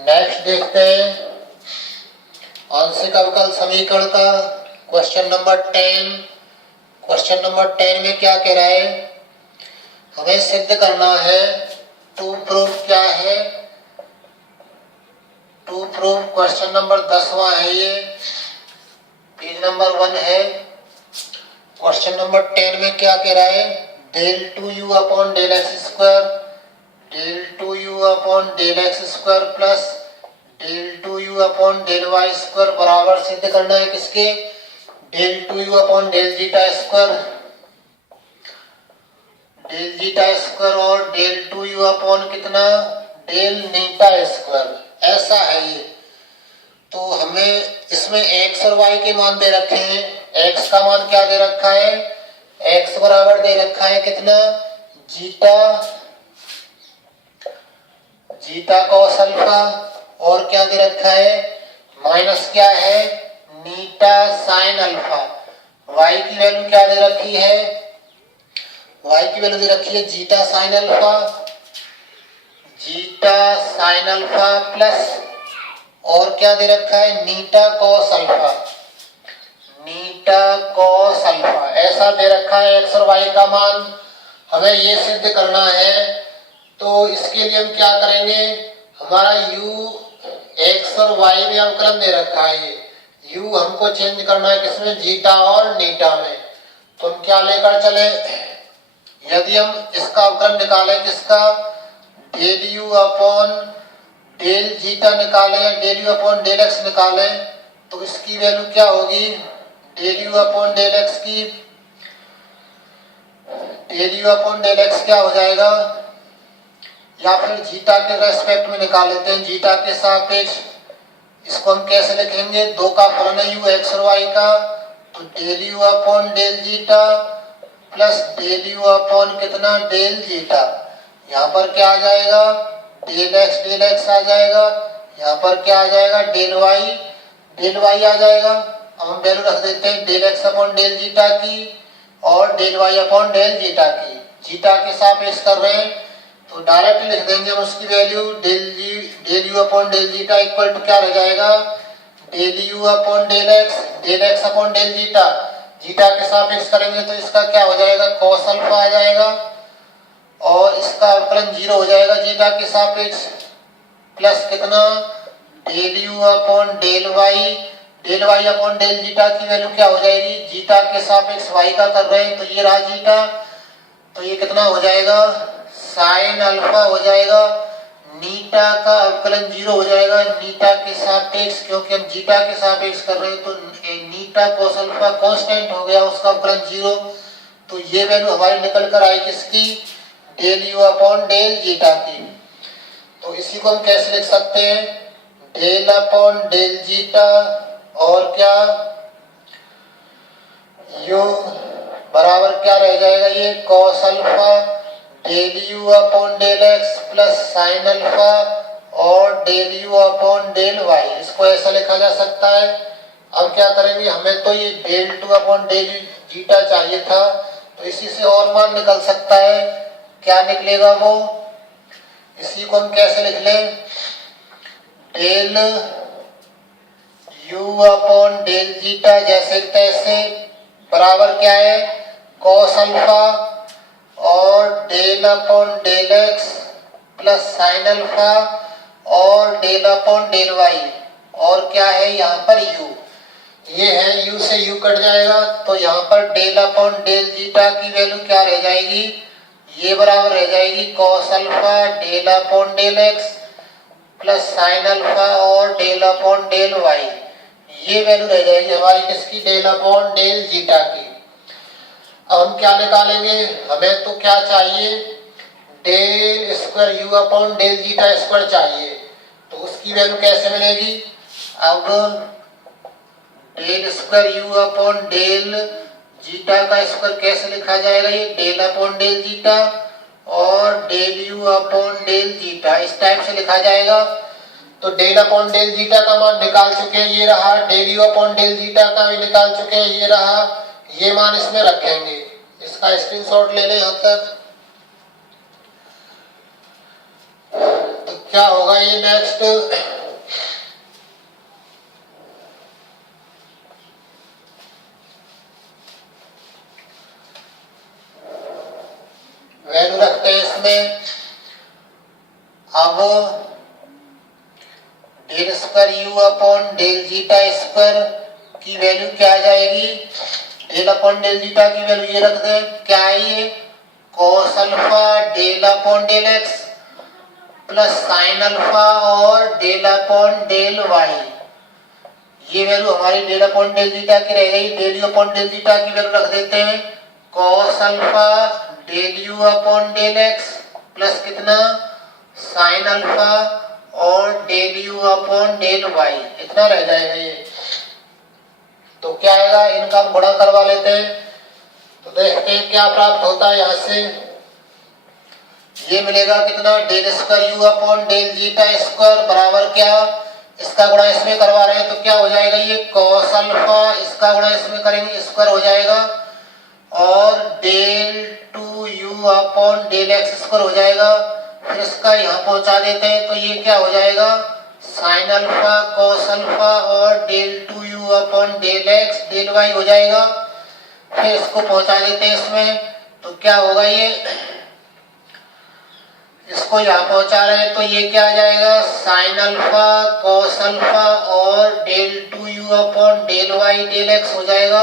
Next देखते हैं आंशिक अवकल समीकरण का क्वेश्चन नंबर 10। क्वेश्चन नंबर 10 में क्या कह रहा है, हमें सिद्ध करना है टू प्रूव। क्या है टू प्रूव? क्वेश्चन नंबर 10वां है, ये पेज नंबर 1 है। क्वेश्चन नंबर 10 में क्या कह रहा है, del two u upon del x square, del two u upon del x square plus del two u upon del y square बराबर सिद्ध करना है किसके, del two u upon del zeta square, del zeta square और del two u upon कितना, del eta square. ऐसा है ये। तो हमें इसमें एक्स और वाई के मान दे रखे हैं। एक्स का मान क्या दे रखा है, एक्स बराबर दे रखा है कितना, जीटा, जीटा कॉस अल्फा, और क्या दे रखा है, माइनस क्या है, नीटा साइन अल्फा। वाई की वैल्यू क्या दे रखी है, वाई की वैल्यू दे रखी है zeta sine alpha, zeta sine alpha plus और क्या दे रखा है, नीटा कॉस अल्फा, नीटा कॉस अल्फा। ऐसा दे रखा है एक्स और वाई का मान। हमें ये सिद्ध करना है, तो इसके लिए हम क्या करेंगे, हमारा u एक्स और वाई में अवकलन दे रखा है, u हमको चेंज करना है किसमें, जीटा और नीटा में। तो हम क्या लेकर चले, यदि हम इसका अवकलन निकालें किसका, del u upon del zeta निकाले या del u upon del x निकाले, तो इसकी वैल्यू क्या होगी, del u upon del x की, del u upon del x क्या हो जाएगा, या फिर जीटा के रेस्पेक्ट में निकाल लेते हैं, जीटा के सापेक्ष। इसको हम कैसे लिखेंगे, दो का फलन है यू एक्स और वाई का, तो del u upon del zeta plus del u upon कितना, डेल जीटा। यहाँ पर क्या आ जाएगा, डेल एक्स आ जाएगा, यहाँ पर क्या आ जाएगा, डेल वाई आ जाएगा। अब हम वैल्यू रख देते हैं del x upon del zeta की और del y upon del zeta की। जीटा के सापेक्ष कर रहे हैं तो डायरेक्ट लिख देंगे हम उसकी value, del u upon del zeta equal to क्या रह जाएगा, del u upon del x upon del zeta. Zeta के सापेक्ष करेंगे तो इसका क्या हो जाएगा, कॉस अल्फा आ जाएगा और इसका अवकलन 0 हो जाएगा जीटा के सापेक्ष, प्लस कितना, del u upon del y upon del zeta की वैल्यू क्या हो जाएगी, जीटा के सापेक्ष वाई का कर रहे हैं तो ये रहा जीटा, तो ये कितना हो जाएगा, साइन अल्फा हो जाएगा। नीटा का अवकलन 0 हो जाएगा नीटा के सापेक्ष, क्योंकि हम जीटा के सापेक्ष कर रहे हैं तो नीटा कॉस अल्फा कांस्टेंट हो गया, उसका अवकलन 0। तो ये वैल्यू हमारी निकल कर आई किसकी, del u upon del zeta की। तो इसी को हम कैसे लिख सकते हैं, डेल अपॉन डेल जीटा और क्या, यू बराबर क्या रह जाएगा, ये cos alpha del u upon del x plus sine alpha और del u upon del y. इसको ऐसा लिखा जा सकता है। अब क्या करेंगे, हमें तो ये del two upon del zeta चाहिए था, तो इसी से और मान निकल सकता है। क्या निकलेगा वो, इसी को हम कैसे लिख लें, del u upon del zeta जैसे तैसे बराबर क्या है, कॉस अल्फा और del upon del x plus sine alpha और डेल अपॉन डेल वाई, और क्या है यहाँ पर u, ये है u से u कट जाएगा तो यहाँ पर डेल अपॉन डेल जीटा की वैल्यू क्या रह जाएगी, ये बराबर रह जाएगी cos alpha del upon del x plus sine alpha और डेल अपॉन डेल वाई। ये वैल्यू रह जाएगी हमारी किसकी, डेल अपॉन डेल जीटा की। अब हम क्या निकालेंगे, हमें तो क्या चाहिए, del square u upon del zeta square चाहिए, तो उसकी वैल्यू कैसे मिलेगी। अब del square u upon del zeta का स्क्वायर कैसे लिखा जाएगा, ये डेल अपॉन डेल जीटा और del u upon del zeta, इस टाइप से लिखा जाएगा। तो डेल अपॉन डेल जीटा का मान निकाल चुके हैं, ये रहा, del u upon del zeta का भी निकाल चुके हैं, ये रहा, ये मान इसमें रखेंगे। इसका स्क्रीनशॉट ले लें यहाँ तक। तो क्या होगा ये नेक्स्ट, अब del square u upon del zeta square की वैल्यू क्या आ जाएगी, डेल अपॉन डेल जीटा की वैल्यू ये रख दें, क्या है ये cos alpha del upon del x plus sine alpha और डेल अपॉन डेल वाई। ये वैल्यू हमारी डेल अपॉन डेल जीटा की रह गई, del u upon del zeta की वैल्यू रख देते हैं cos alpha del u upon del x plus कितना साइन अल्फा और del u upon del y, इतना रह जाएगा ये। तो क्या आएगा, इनका हम गुणा करवा लेते हैं तो देखते हैं क्या प्राप्त होता है। यहां से ये मिलेगा कितना del square u upon del zeta square बराबर क्या, इसका गुणा इसमें करवा रहे हैं तो क्या हो जाएगा ये कॉस अल्फा, इसका गुणा इसमें करेंगे स्क्वायर हो जाएगा और del two u upon del x square हो जाएगा। फिर इसका यहाँ पहुंचा देते हैं तो ये क्या हो जाएगा साइन अल्फा कॉस अल्फा और del two u upon del x del y हो जाएगा। फिर इसको पहुंचा देते हैं इसमें तो क्या होगा ये, इसको यहाँ पहुंचा रहे हैं तो ये क्या आ जाएगा साइन अल्फा कॉस अल्फा और del two u upon del y del x हो जाएगा।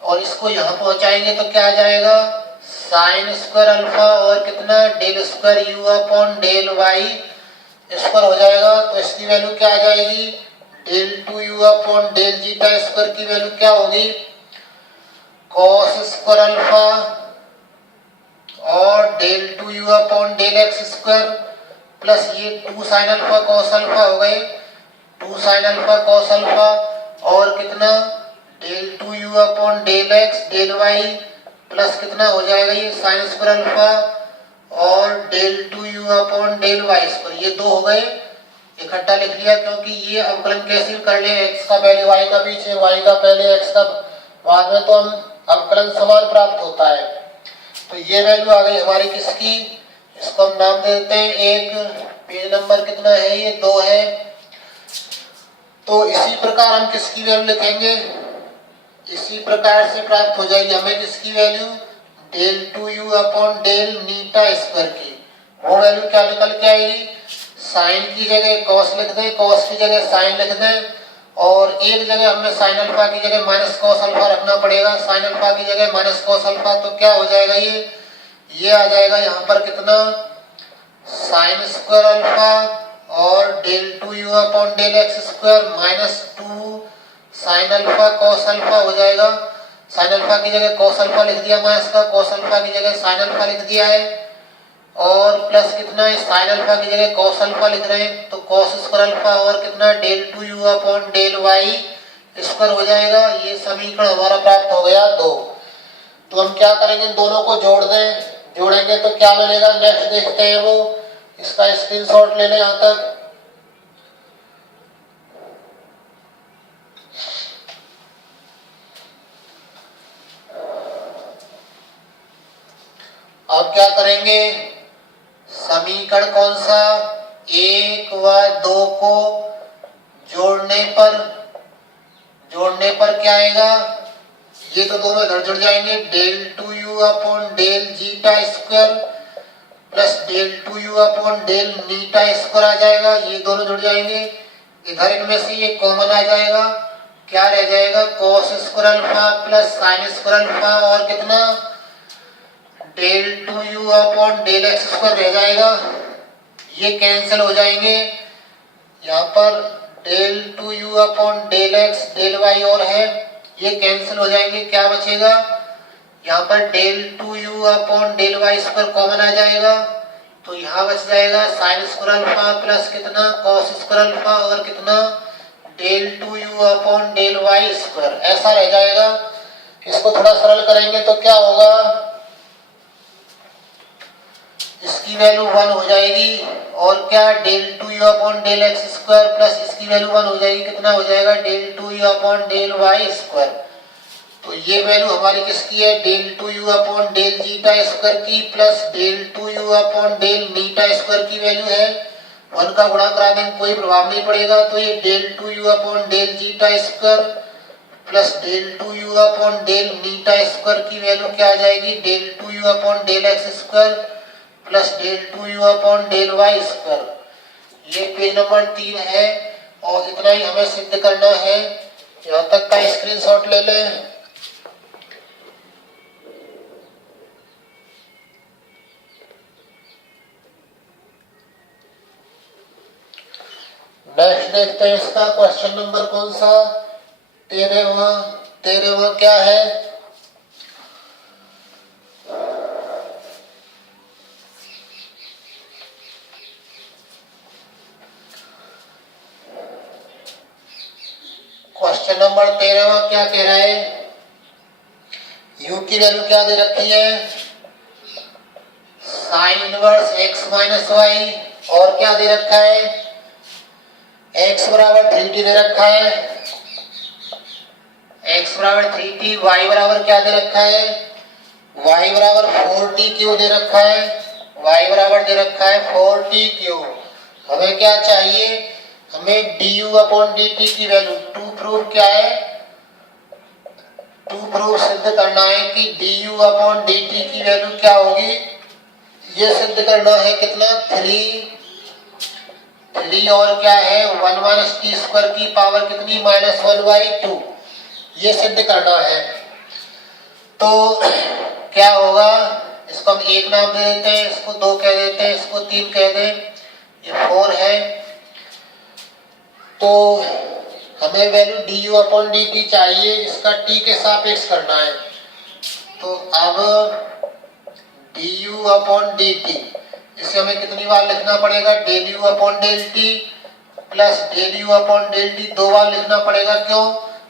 और इसको यहाँ पहुंचाएंगे तो क्या आ जाएगा साइन स्क्वायर अल्फा और कितना del square u upon del y square हो जाएगा। तो इसकी वैल्यू क्या आ जाएगी del two u upon del zeta square की वैल्यू क्या होगी कॉस स्क्वायर अल्फा और del two u upon del x square plus ये two sine alpha cos alpha हो गए, two sine alpha cos alpha और कितना del two u upon del x del y plus कितना हो जाएगा ये साइन स्क्वायर अल्फा और del two u upon del y square, ये दो हो गए इकट्ठा लिख लिया क्योंकि ये अवकलन कैसे कर ले एक्स का पहले वाई का पीछे वाई का पहले एक्स का बाद में, तो हम अवकलन समान प्राप्त होता है। तो ये वैल्यू आ गई हमारी किसकी, इसको हम नाम दे देते हैं एक, पेज नंबर कितना है ये 2 है। तो इसी प्रकार हम किसकी वैल्यू लिखेंगे, इसी प्रकार से प्राप्त हो जाएगी हमें किसकी value del two u upon del eta square की। वो वैल्यू क्या निकल के आएगी, साइन की जगह कॉस लिख दें, कॉस की जगह साइन लिख दें और एक जगह हमें साइन अल्फा की जगह माइनस कॉस अल्फा रखना पड़ेगा, साइन अल्फा की जगह माइनस कॉस अल्फा। तो क्या हो जाएगा ये आ जाएगा यहाँ पर कितना साइन स्क्वायर अल्फा और del two u upon del x square minus two sine alpha cos alpha हो जाएगा। साइन अल्फा की जगह कॉस अल्फा लिख दिया माइनस का, कॉस अल्फा की जगह साइन अल्फा लिख दिया है और प्लस कितना है साइन अल्फा की जगह कॉस अल्फा लिख रहे हैं तो कॉस स्क्वायर अल्फा और कितना del two u upon del y square हो जाएगा। ये समीकरण हमारा प्राप्त हो गया 2। तो हम क्या करेंगे दोनों को जोड़ दें, जोड़ेंगे तो क्या मिलेगा नेक्स्ट देखते हैं, वो इसका स्क्रीनशॉट ले लें यहाँ तक। अब क्या करेंगे समीकरण कौन सा 1 व 2 को जोड़ने पर क्या आएगा, ये तो दोनों इधर जुड़ जाएंगे del two u upon del zeta square plus del two u upon del eta square आ जाएगा, ये दोनों जुड़ जाएंगे। इधर इनमें से ये कॉमन आ जाएगा, क्या रह जाएगा cos square alpha plus sine square alpha और कितना del two u upon del x square रह जाएगा। ये कैंसिल हो जाएंगे, यहाँ पर del two u upon del x del y और है ये कैंसिल हो जाएंगे, क्या बचेगा यहाँ पर del two u upon del y square common आ जाएगा तो यहाँ बच जाएगा साइन स्क्वायर अल्फा प्लस कितना कॉस स्क्वायर अल्फा और कितना del two u upon del y square, ऐसा रह जाएगा। इसको थोड़ा सरल करेंगे तो क्या होगा, इसकी वैल्यू 1 हो जाएगी और क्या del two u upon del x square plus इसकी वैल्यू 1 हो जाएगी, कितना हो जाएगा del two u upon del y square. तो ये वैल्यू हमारी किसकी है del two u upon del zeta square की plus del two u upon del eta square की वैल्यू है। 1 का गुणा करा देंगे कोई प्रभाव नहीं पड़ेगा तो ये del two u upon del zeta square plus del two u upon del eta square की वैल्यू क्या आ जाएगी del two u upon del x square plus del 2u upon del y square. ये पेज नंबर 3 है और इतना ही हमें सिद्ध करना है। यहाँ तक का स्क्रीनशॉट ले लें। नेक्स्ट देखते हैं इसका क्वेश्चन नंबर कौन सा, 13वां क्या है। क्वेश्चन नंबर 13वां क्या कह रहा है, u की वैल्यू क्या दे रखी है, sine inverse x minus y, और क्या दे रखा है, x बराबर 3t दे रखा है, x बराबर 3t, y बराबर क्या दे रखा है, y बराबर 4t क्यू दे रखा है, y बराबर दे रखा है 4t क्यू। हमें क्या चाहिए, हमें du अपॉन dt की वैल्यू, टू प्रूफ क्या है, टू प्रूफ सिद्ध करना है कि du अपॉन dt की वैल्यू क्या होगी। ये सिद्ध करना है कितना, 3 और क्या है 1 माइनस टी स्क्वायर की पावर कितनी, -1/2। ये सिद्ध करना है। तो क्या होगा, इसको हम 1 नाम दे देते हैं, इसको 2 कह देते हैं, इसको 3 कह दें, ये 4 है। तो हमें वैल्यू du अपॉन dt चाहिए, इसका t के सापेक्ष करना है। तो अब du अपॉन dt, इसे हमें कितनी बार लिखना पड़ेगा, del u upon del t plus del u upon del t 2 बार लिखना पड़ेगा। क्यों,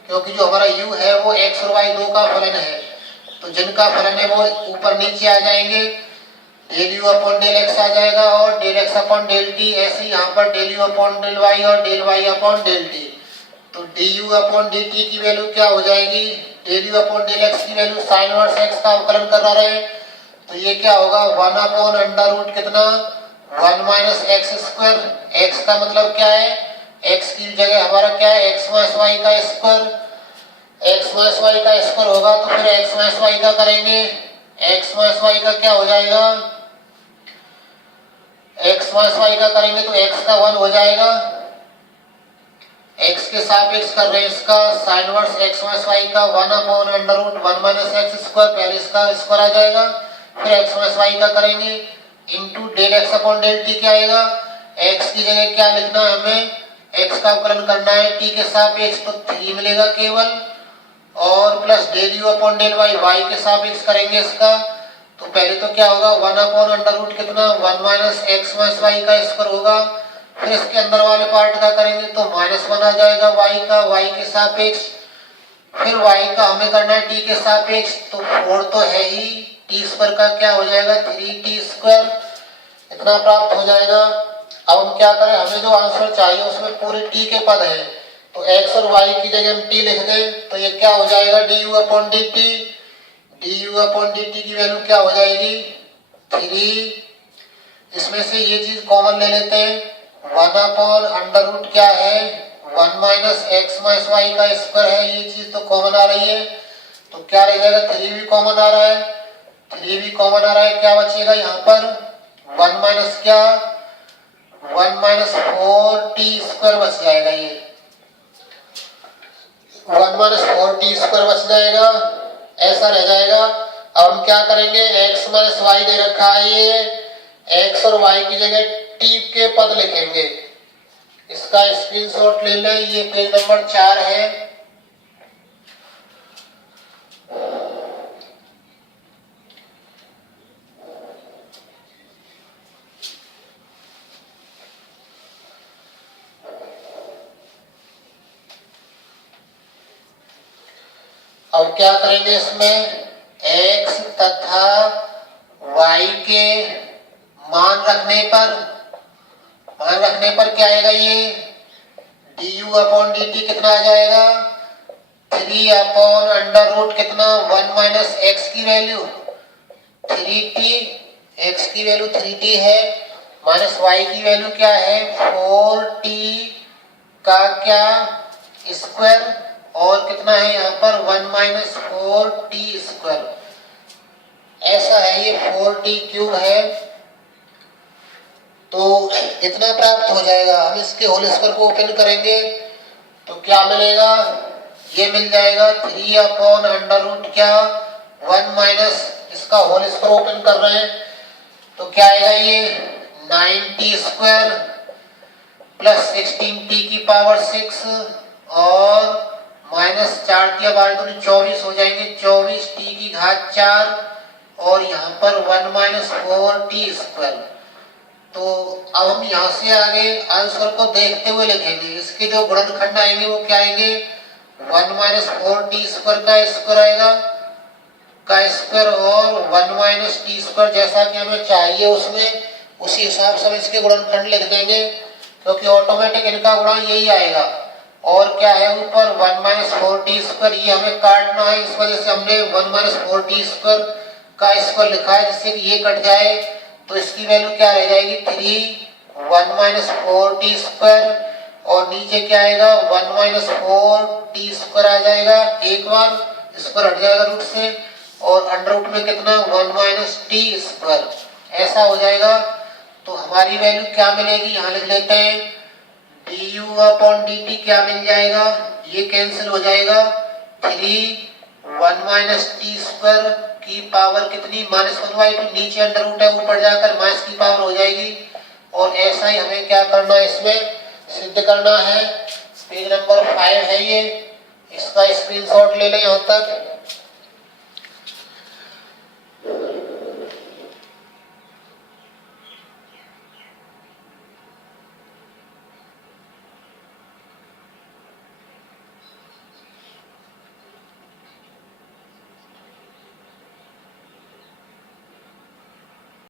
क्योंकि जो हमारा u है वो x और y 2 का फलन है, तो जिनका फलन है वो ऊपर नीचे आ जाएंगे, del u upon del x आ जाएगा और del x upon del t. ऐसे ही यहाँ पर del u upon del y और del y upon del t. तो du अपॉन dt की वैल्यू क्या हो जाएगी, del u upon del x की वैल्यू साइन इनवर्स x का अवकलन कर रहा है, तो ये क्या होगा 1 अपॉन अंडर रूट कितना 1 माइनस एक्स स्क्वायर। x का मतलब क्या है, x की जगह हमारा क्या है x माइनस वाई का स्क्वायर, x माइनस वाई का स्क्वायर होगा तो फिर x माइनस वाई का करेंगे, x माइनस वाई का क्या हो जाएगा, x माइनस वाई का करेंगे तो x का 1 हो जाएगा, x के सापेक्ष कर रहे हैं इसका sine inverse x minus y का 1 upon under root 1 minus x square, पहले इसका स्क्वायर आ जाएगा, फिर x माइनस वाई का करेंगे into del x upon del t क्या आएगा, x की जगह क्या लिखना है हमें, x का अवकलन करना है t के सापेक्ष, तो 3 मिलेगा केवल, और plus del u upon del y, y के सापेक्ष करेंगे इसका, तो पहले तो क्या होगा 1 अपॉन अंडर रूट कितना 1 माइनस एक्स माइनस वाई का स्क्वायर होगा, फिर इसके अंदर वाले पार्ट का करेंगे तो -1 आ जाएगा y का, y के सापेक्ष, फिर y का हमें करना है t के सापेक्ष, तो 4 तो है ही, टी स्क्वायर का क्या हो जाएगा 3t स्क्वायर, इतना प्राप्त हो जाएगा। अब हम क्या करें, हमें जो आंसर चाहिए उसमें पूरे t के पद है, तो x और y की जगह हम t लिख दें, तो ये क्या हो जाएगा du upon dt, du upon dt की वैल्यू क्या हो जाएगी 3, इसमें से ये चीज कॉमन ले लेते हैं, 1 अपॉन अंडर रूट क्या है 1 माइनस एक्स माइनस वाई का स्क्वायर है, ये चीज तो कॉमन आ रही है, तो क्या रह जाएगा 3 भी कॉमन आ रहा है, 3 भी कॉमन आ रहा है, क्या बचेगा यहाँ पर 1 माइनस क्या 1 माइनस 4t स्क्वायर बच जाएगा, ये 1 माइनस 4t स्क्वायर बच जाएगा, ऐसा रह जाएगा। अब हम क्या करेंगे, x माइनस वाई दे रखा है, ये x और y की जगह t के पद लिखेंगे, इसका स्क्रीनशॉट ले लें, ये पेज नंबर 4 है। अब क्या करेंगे, इसमें x तथा y के मान रखने पर क्या आएगा, ये du अपॉन dt कितना आ जाएगा 3 अपॉन अंडर रूट कितना 1 माइनस एक्स की वैल्यू 3t, x की वैल्यू 3t है, माइनस y की वैल्यू क्या है 4t का क्या स्क्वायर, और कितना है यहाँ पर 1 माइनस 4t स्क्वायर, ऐसा है, ये 4t क्यूब है, तो इतना प्राप्त हो जाएगा। हम इसके होल स्क्वायर को ओपन करेंगे तो क्या मिलेगा, ये मिल जाएगा 3/√, क्या 1 माइनस इसका होल स्क्वायर ओपन कर रहे हैं तो क्या आएगा, ये 9t² प्लस 16t⁶ और माइनस 4 24 हो जाएंगे, 24t⁴ और यहाँ पर 1 माइनस 4t²। तो अब हम यहाँ से आगे आंसर को देखते हुए लिखेंगे। इसके जो गुणनखंड आएंगे वो क्या आएंगे, 1 माइनस 4t² का स्क्वायर आएगा का स्क्वायर और 1 माइनस t² जैसा कि हमें चाहिए उसमें उसी हिसाब से हम इसके गुणनखंड लिख देंगे, क्योंकि ऑटोमेटिक इनका गुणा यही आएगा। और क्या है ऊपर 1 माइनस 4t², ये हमें काटना है, इस वजह से हमने 1 माइनस 4t² का स्क्वायर लिखा है, जिससे कि ये कट जाए तो इसकी वैल्यू क्या रह जाएगी, 1 माइनस 4t² और नीचे क्या आएगा 1 माइनस 4t² आ जाएगा, एक बार स्क्वायर हट जाएगा रूट से और अंडर रूट में कितना 1 माइनस t², ऐसा हो जाएगा। तो हमारी वैल्यू क्या मिलेगी, यहाँ लिख लेते हैं du/dt क्या मिल जाएगा, ये कैंसिल हो जाएगा, 1 माइनस t² की पावर कितनी -1/2, नीचे अंडर रूट है ऊपर जाकर माइनस की पावर हो जाएगी। और ऐसा ही हमें क्या करना है, इसमें सिद्ध करना है। पेज नंबर 5 है ये, इसका स्क्रीनशॉट ले लें यहाँ तक।